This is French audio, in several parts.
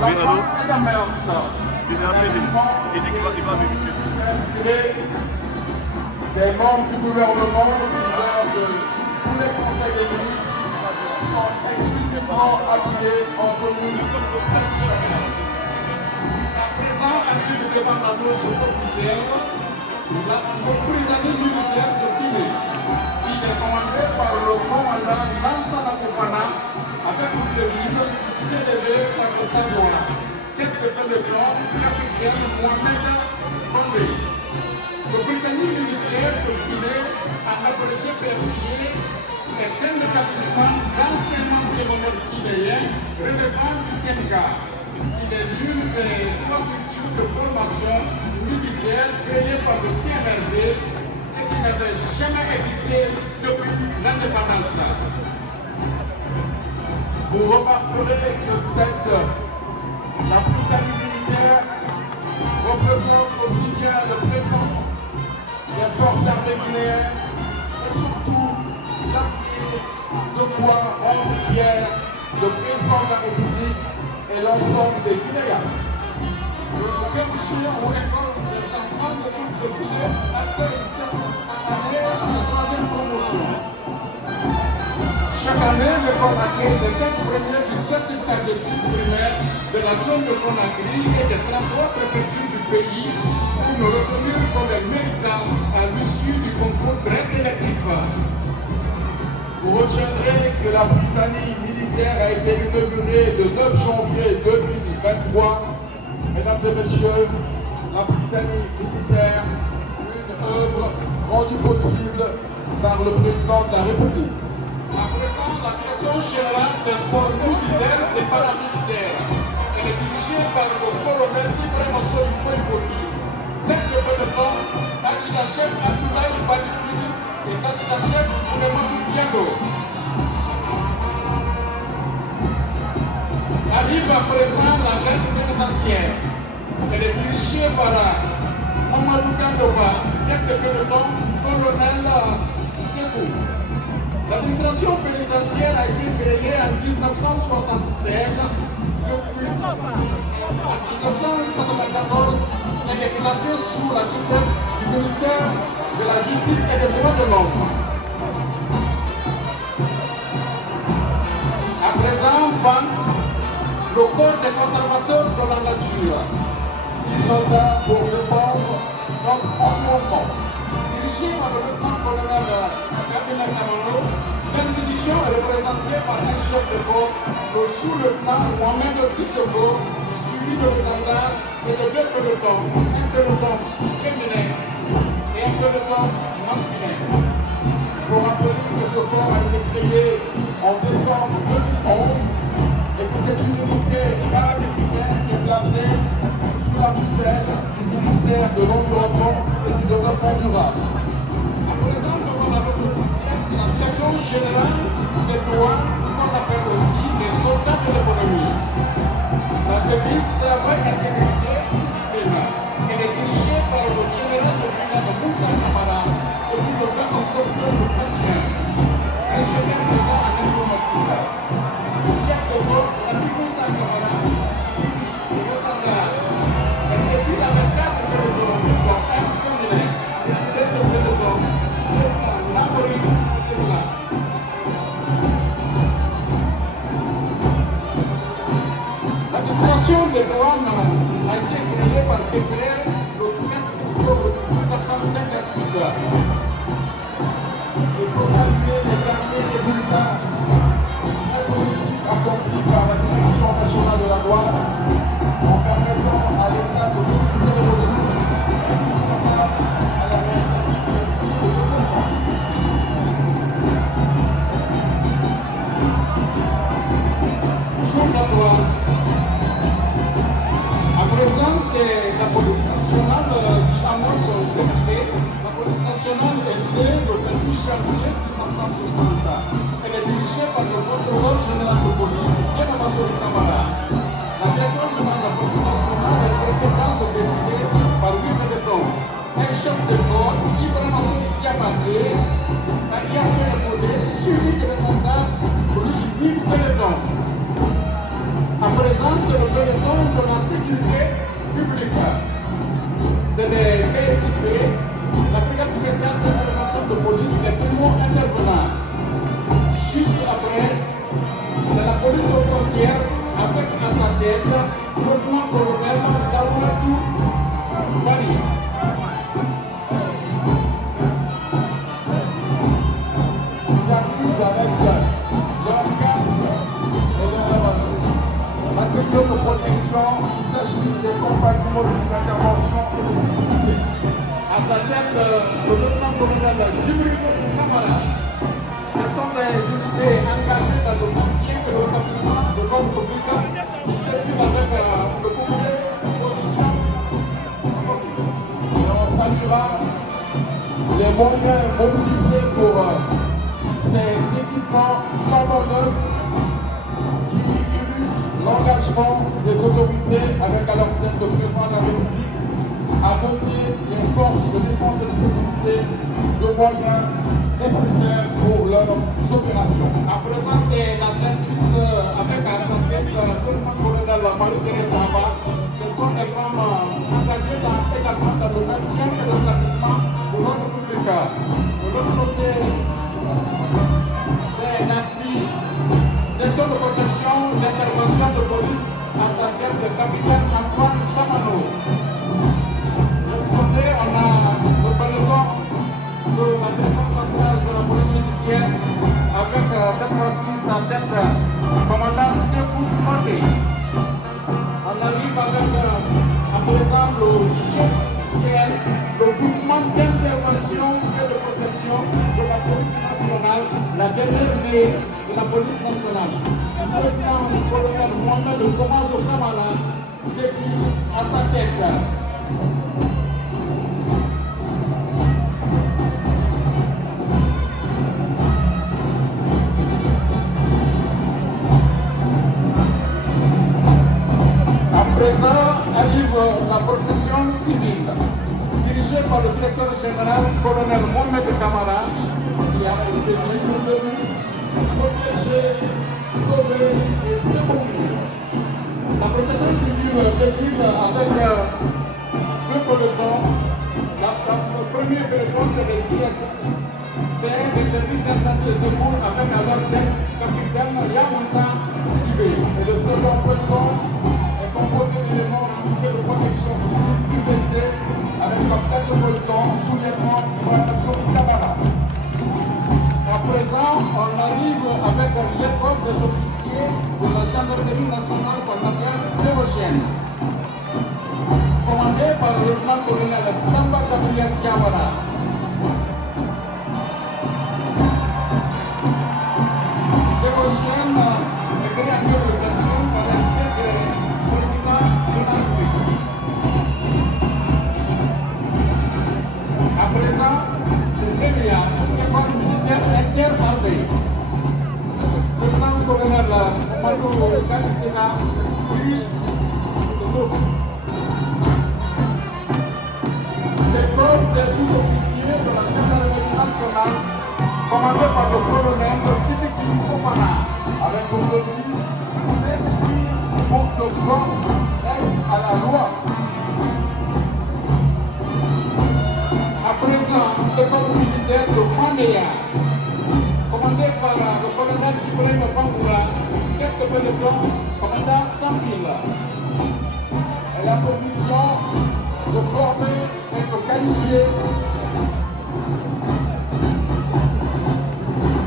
l'enfance et la mère. Il dit qu'il va vérifier. Des membres du gouvernement, de tous les conseils des ministres, sont exclusivement habillés en tenue traditionnelle. À présent, ainsi que demande à nos officiels, le prisonnier militaire de Guinée. Il est commandé par le commandant Lansana Fofana avec une devise célébrée par le Sangola. Quelques peu de temps, capitaine Mohamed Kondé. Le prisonnier militaire de Guinée a abrégé PRG est un établissement d'enseignement secondaire guinéen relevant du Sénégal. Il est l'une des trois structures de formation militaire créées par le CNRD et qui n'avait jamais existé depuis l'indépendance. Vous remarquerez que la Britannie militaire représente aussi bien le présent des forces armées guinéennes et surtout l'avenir de quoi rendre fier le président de la République et l'ensemble des Guinéens. Chaque année, le Conakry, les 5 premiers du certificat d'études primaires de la zone de Conakry et des 33 préfectures du pays pour nous retenir comme les méritants à l'issue du concours très sélectif. Vous retiendrez que la Britannie militaire a été inaugurée le 9 janvier 2023. Mesdames et messieurs, la Britannie militaire, une œuvre rendue possible par le président de la République. À présent, la direction générale des sports militaires et paramilitaires. Elle est dirigée par le colonel Ibrahim Soïfoïfoui. Tête de peloton, adjudant-chef Abdoulaye Badifini et adjudant-chef Souleymane Diallo. Arrive à présent la garde pénitentiaire. Elle est dirigée par Mamadou Kandova, tête de peloton, colonel Sebou. L'administration pénitentiaire a été créée en 1976. Depuis 1974, elle est placée sous la tutelle du ministère de la Justice et des Droits de l'Homme. À présent, Banks, le corps des conservateurs de la nature. 10 soldats pour défendre notre environnement. Dirigé par le lieutenant-colonel Gabriel Kamalo, l'institution est représentée par un chef de corps, le sous-lieutenant Mohamed Sissoko, suivi de l'étendard et de 2 pelotons, un peloton féminin et un peloton masculin. Il faut rappeler que ce corps a été créé en décembre 2011 et que c'est une unité paramilitaire qui est placée sous la tutelle du ministère de l'Environnement et du Développement durable. À présent, devant la direction générale des douanes, qu'on appelle aussi les soldats de l'économie. La devise travail, intégrité, discipline. Elle est dirigée par le général de brigade Moussa Kamara depuis le 20 octobre 2021. Ingénieur d'État en informatique. Chef de poste, Sadi Moussa Kamara, et le standard. Elle décide avec 4 péloton, dont un féminin, et 2 pélotons, la Maurice et le Lac. L'administration des douanes a été créée par décret le 4 octobre 1958. Il faut saluer les derniers résultats très positifs accomplis par la Direction nationale de la douane en permettant à l'État de mobiliser les ressources indispensables à la réalisation des projets de développement. Bonjour la douane. À présent, c'est la police nationale qui annonce au décret. La police nationale est née le 28 janvier 1960. Elle est dirigée par le contrôleur général de police, Pierre Amasori Kamara. La direction générale de la police nationale est compétence décidée par 8 péloton. Un chef de corps, Ibrahim Amasori Diamaté, alias Soyafodé, suivi de l'étendard, plus 8 pélotons. À présent, c'est le peloton tête, lieutenant-colonel Daouatou Bari. Ils arrivent avec leur casque et leur matériaux de protection. Il s'agit des compagnons d'intervention et de sécurité. À sa tête, le lieutenant-colonel Djibril Kamara. Ce sont des unités engagées dans le maintien et le rétablissement de l'ordre public. Ils suivent avec le comité de production. Et on saluera les moyens mobilisés pour ces équipements flambant neufs qui illustrent l'engagement des autorités avec à leur tête le président de la République à doter les forces de défense et de sécurité de moyens nécessaires pour leurs opérations. À présent, c'est la scène fixe avec à sa tête le lieutenant-colonel Marie-Thérèse Zamba. Ce sont des femmes engagées également dans le maintien et le rétablissement de l'ordre public. De l'autre côté, c'est l'ASPI, section de protection d'intervention de police à sa tête le capitaine Antoine Chamano. De l'autre côté, on a le peloton de la défense centrale de la police judiciaire avec cette fois-ci sa tête commandant Sekou Mate. On arrive avec à présent le chef qui est le groupement d'intervention et de protection de la police nationale, la DRD de la police nationale. Le lieutenant-colonel Mohamed Komazo Kamara défile à sa tête. À présent arrive la protection civile, dirigée par le directeur général, colonel Mohamed Kamara, qui a été ministre de ministre, protéger, sauver et secourir. La protection civile défile avec deux pelotons. Le premier peloton, c'est le CSC, c'est le service incendie et secours avec à leur tête capitaine Yamoussa Sidibé. Et le second peloton est composé d'éléments d'unité de protection civile UPC avec comme tête de peloton sous-lieutenant Ibrahim Kamara. À présent, on arrive avec l'épreuve des officiers de la gendarmerie nationale qu'on appelle Théochène, commandé par le lieutenant-colonel Tamba Gabriel Diawara. Théochène est créé en 2025 par un décret président de la République. À présent, c'est TVA, l'école militaire interarmée. Le lieutenant-colonel Madou Kalissena dirige ce groupe. L'école des sous-officiers de la gendarmerie nationale, commandé par le colonel Sidiki Fofana. Avec pour devise, s'inspire pour que force reste à la loi. À présent, l'école militaire de Mandéa, commandé par le colonel Ibrahim Bangoura, chef de peloton, commandant Sampil. Elle a pour mission de former et de qualifier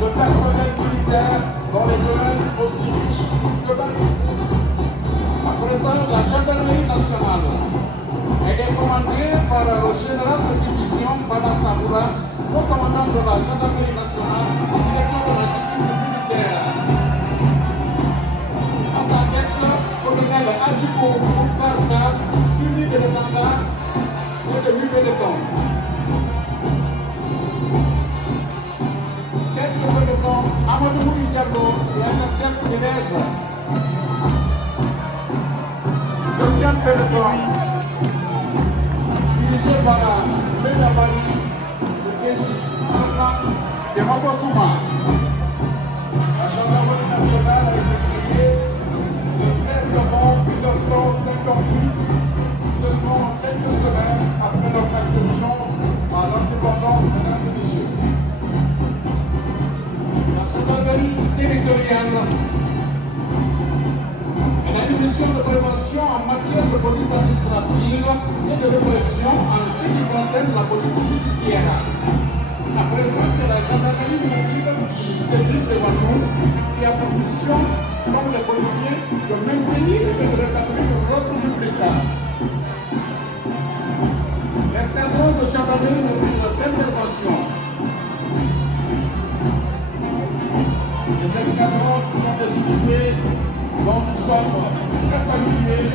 de personnel militaire dans les domaines aussi riches que variés. À présent, la gendarmerie nationale est commandée par le général de division Bala Samoura, co-commandant de la gendarmerie nationale, directeur de la justice militaire. À sa tête, le colonel Adjibo Moukar, suivi de l'étendard et de l'UPDCOM. Tête de peloton, Amadou Mouri Diallo et Anacel Fidélèze. Deuxième peloton, dirigé par Médabali, le DG de Mabosouma. La gendarmerie nationale a été créée le 13 novembre 1958, seulement quelques semaines après notre accession à l'indépendance, mesdames et messieurs. La gendarmerie territoriale, elle a une mission de de police administrative et de répression en ce qui concerne la police judiciaire. À présent, c'est la gendarmerie mobile qui décide devant nous, qui a pour mission, comme les policiers, de maintenir et de rétablir l'ordre public. L'escadron de gendarmerie mobile d'intervention. Les escadrons qui sont des unités dont nous sommes très familiers,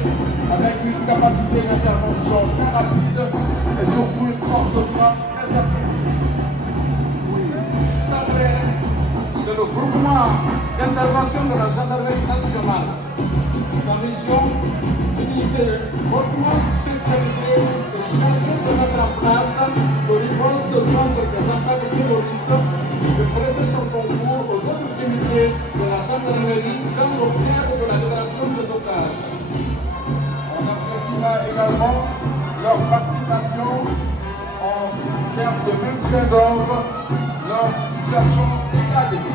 avec une capacité d'intervention très rapide et surtout une force de frappe très appréciée. C'est le groupement d'intervention de la gendarmerie nationale. Sa mission, unité hautement spécialisée et chargée de mettre en place le réponse de contre des attaques terroristes et de prêter son concours aux autres unités de la gendarmerie dans le cadre de la libération des otages. On appréciera également leur participation en termes de maintien d'ordre lors de situations dégradées.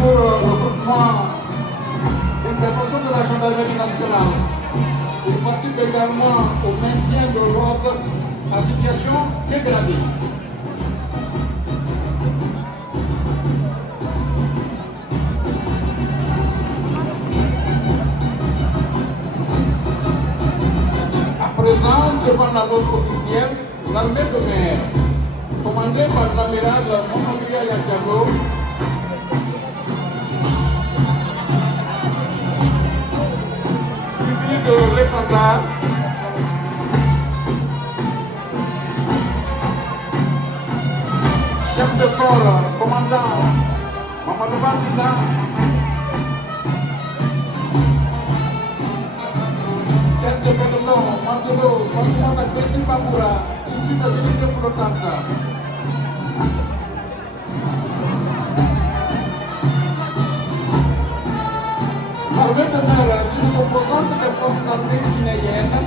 Pour le groupement d'intervention de la gendarmerie nationale, il participe également au maintien de l'ordre en situation dégradée. À présent, devant la voie officielle, l'armée de mer, commandée par l'amiral Mamadou Yaya Diallo, suivi de l'étendard, chef de corps, commandant Mamadou Bassina, chef de peloton, Marcelo, commandant de Bessie Bamoura, issu de l'unité flottante. L'armée de mer est une composante des forces armées guinéennes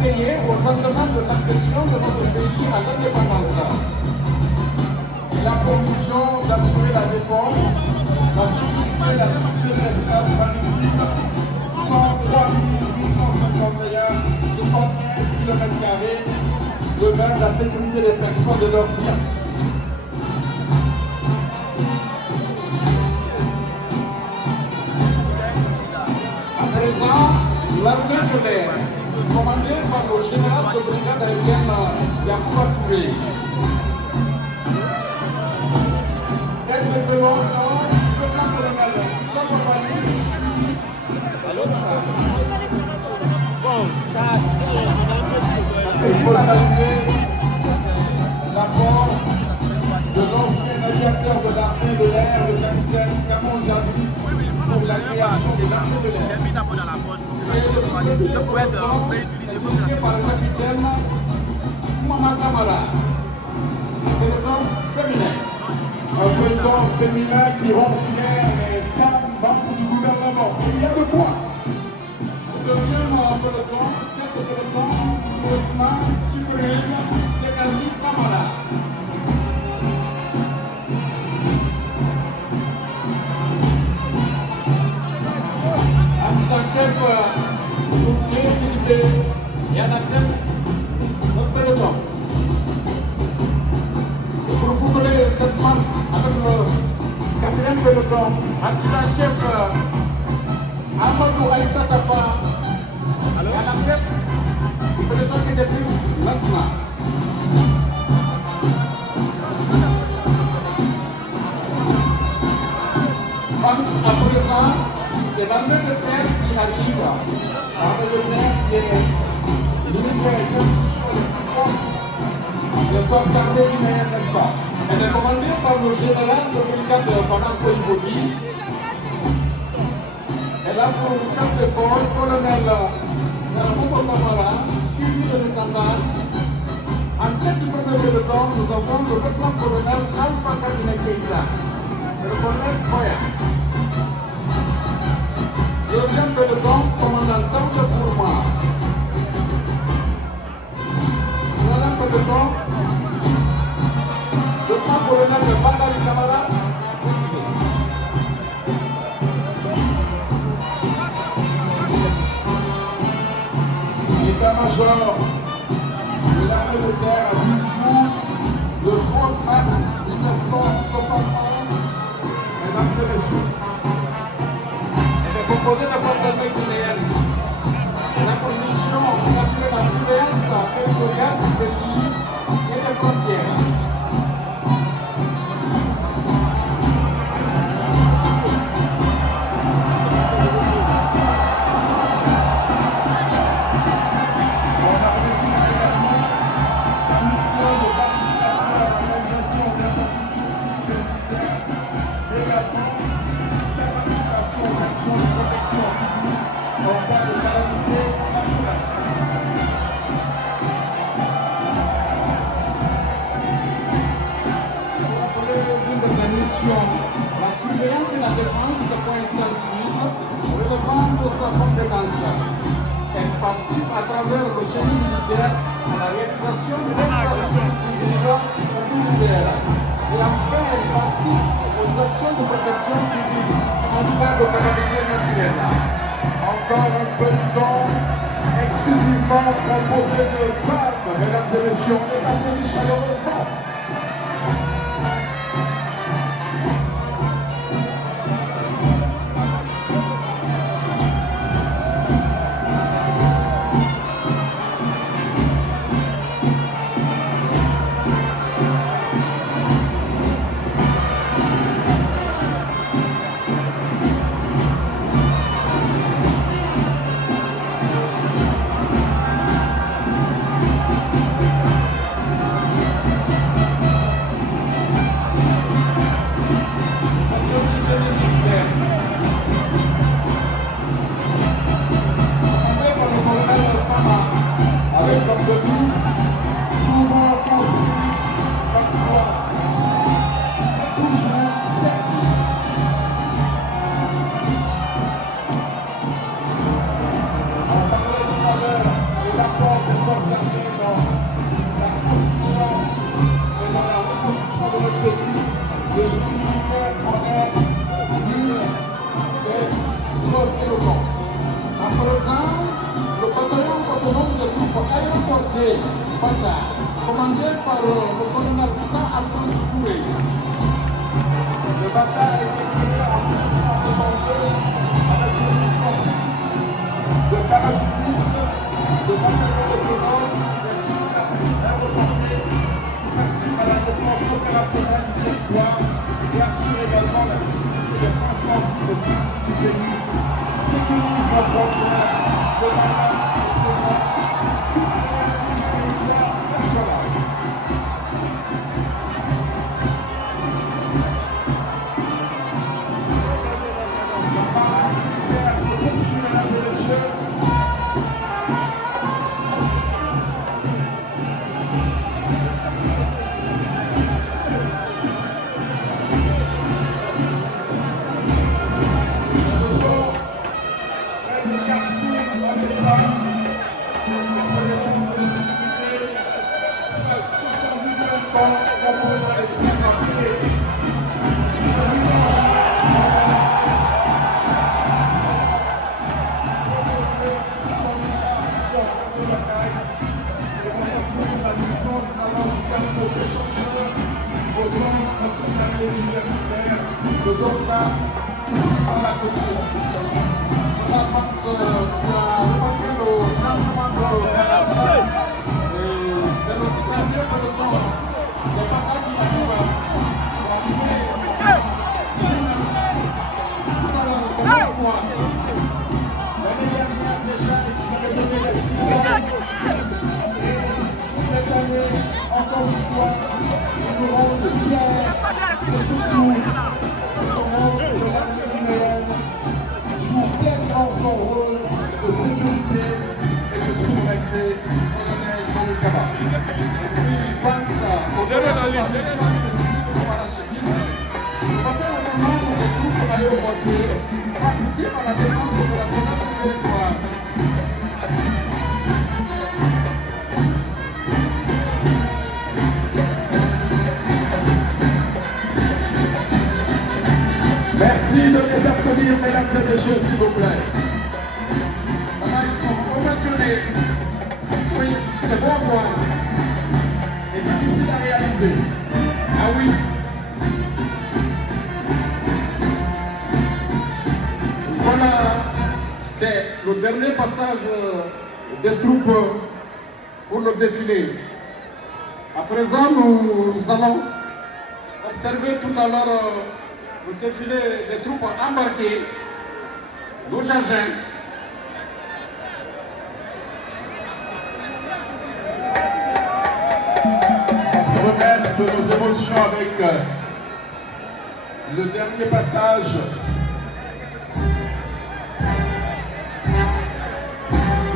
créée au lendemain de l'accession de notre pays à l'indépendance. Il a pour mission d'assurer la défense, la sécurité et la sûreté de l'espace maritime, 103 851 75 km², de même la sécurité des personnes et de leurs biens. À présent, l'armée de l'air, commandée par le général de brigade aérienne Yakuba Touré. Quelques pilotes, lieutenant-colonel Sokopani. Il faut saluer l'apport de l'ancien aviateur de l'armée de l'air, le capitaine Kamon Diaby, pour la création de l'armée de l'air. J'ai mis d'abord dans la poche pour que le pouvait être réutilisé pour Dirigé par le capitaine Maman Kamara. Peloton féminin. Un peloton féminin qui rend fier les femmes membres du gouvernement. Il y a de quoi. Deuxième peloton, quatre pelotons, lieutenant Ibrahim Dekasi Kamara. Assistant-chef routier, cité, et à la tête, notre peloton. Pour couvrir cette marque avec le quatrième peloton, assistant-chef Amadou Aïssa Tapa, et à la tête, le peloton qui défile maintenant. À présent, c'est l'armée de terre qui arrive. L'armée de terre qui est l'unité institution les plus fortes des forces armées guinéennes, n'est-ce pas? Elle est commandée par le général de brigade Banako Ibodi. Elle a pour chef de corps colonel Narumo Kamara, suivi de l'étendard. En tête du premier peloton, nous avons le lieutenant-colonel Alpha Kadine Keita et le colonel Koya. Deuxième peloton, commandant Tante Bourma. Troisième peloton, lieutenant lieutenant-colonel de Bandali Camara. L'état-major de l'armée de terre a vu le jour le 30 mars 1971. Mesdames et messieurs, Elle est composée de forces armées guinéennes. La condition d'assurer la surveillance territoriale du pays et des frontières. on apprécie également sa mission de participation à la réalisation d'infrastructures civiles et militaires, mais également sa participation aux actions de protection civile en cas de calamité nationale. L'une de ses missions, la surveillance et la défense des points sensibles relevant de sa compétence. Elle participe à travers le génie militaire à la réalisation de l'infrastructure civile et militaire. Et enfin, elle participe aux actions de protection civile en cas de calamité naturelle. Encore un peloton exclusivement composé de femmes, mesdames et messieurs, on les applaudit chaleureusement. Avec comme devise, souvent construit, parfois, toujours servi. On parlait tout à l'heure de l'apport des forces armées dans la construction et dans la reconstruction de notre pays. Le génie militaire en est l'une des preuves éloquentes. À présent, le bataillon autonome de troupes aéroportées, BATA, commandé par le colonel San Alphonse Touré. Le Bata a été créé en 1962 avec une mission spécifique de parachutiste, de bataillon autonome et aéroporté qui participe à la défense opérationnelle du territoire et assure également la sécurité des transports de civils du pays, sécurise nos frontières de manière nationale. Mesdames et messieurs, ce sont près de 4 000 hommes et femmes pour se défense et de sécurité, 70 000 pommes composant les plus marqués. Ce dimanche, aux centres hospitaliers universitaires de Dortmund, par la communauté. Tu as remarqué le changement de caractère. C'est le troisième peloton. C'est pas là qui arrive à arriver. Tout à l'heure, c'est pas moi. L'année dernière déjà, ils avaient donné la puissance. Et cette année, encore une fois, ils nous rendent fiers et surtout, le commande de l'armée guinéenne joue pleinement son rôle de sécurité et de souveraineté. Colonel Denis Kaba. Il pense au Derrière la ligne, derrière la ligne. Le bataillon autonome des troupes aéroportées participe à la défense opérationnelle du territoire. Merci de les applaudir, mesdames et messieurs, s'il vous plaît. Voilà, ils sont ovationné. Oui, c'est bon à voir. Et difficile à réaliser. Ah oui. Voilà, c'est le dernier passage des troupes pour le défilé. À présent, nous allons observer tout à l'heure le défilé des troupes embarquées, nos jagins. On va se remettre de nos émotions avec le dernier passage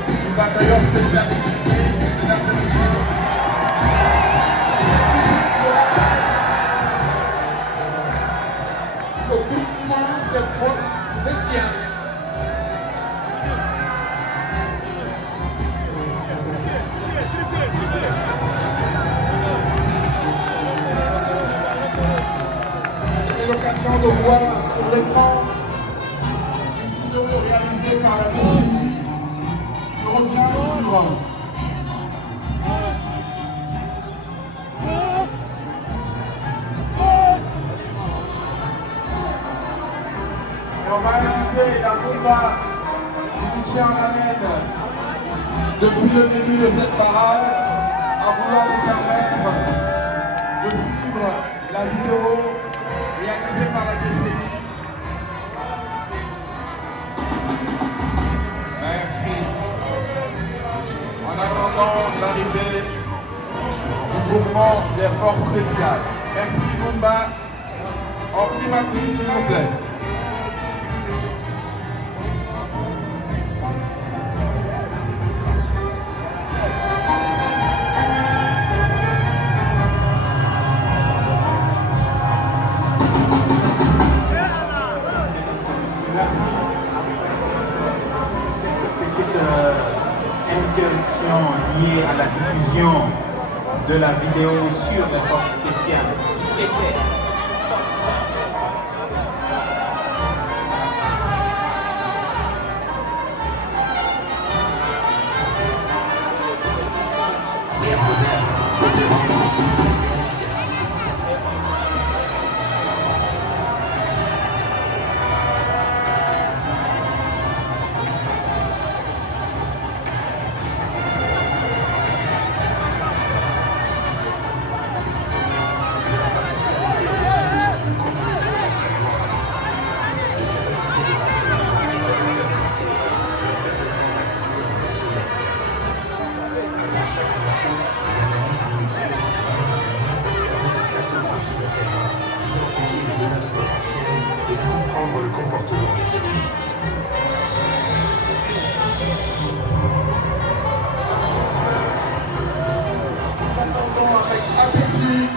du bataillon spécial équipé, mesdames et messieurs. Le groupement des forces spéciales. J'ai l'occasion de voir sur l'écran une vidéo réalisée par la BCI qui revient sur et on va inviter la combat qui tient la main depuis le début de cette parade à vouloir nous permettre de suivre la vidéo réalisée par la BCI. Merci. En attendant l'arrivée du groupement des forces spéciales. Merci Mumba. En primatie, s'il vous plaît. Merci. Cette petite interruption liée à la diffusion de la vidéo sur les forces spéciales était et comprendre le comportement des ennemis. Nous attendons avec appétit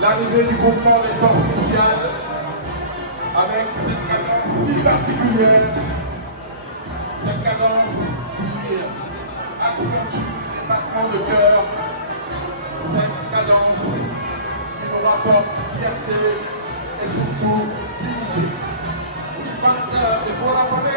l'arrivée du groupement des forces spéciales avec cette cadence si particulière, cette cadence qui accentue les battements de cœur, cette cadence qui nous rapporte fierté et surtout dignité. Il faut rappeler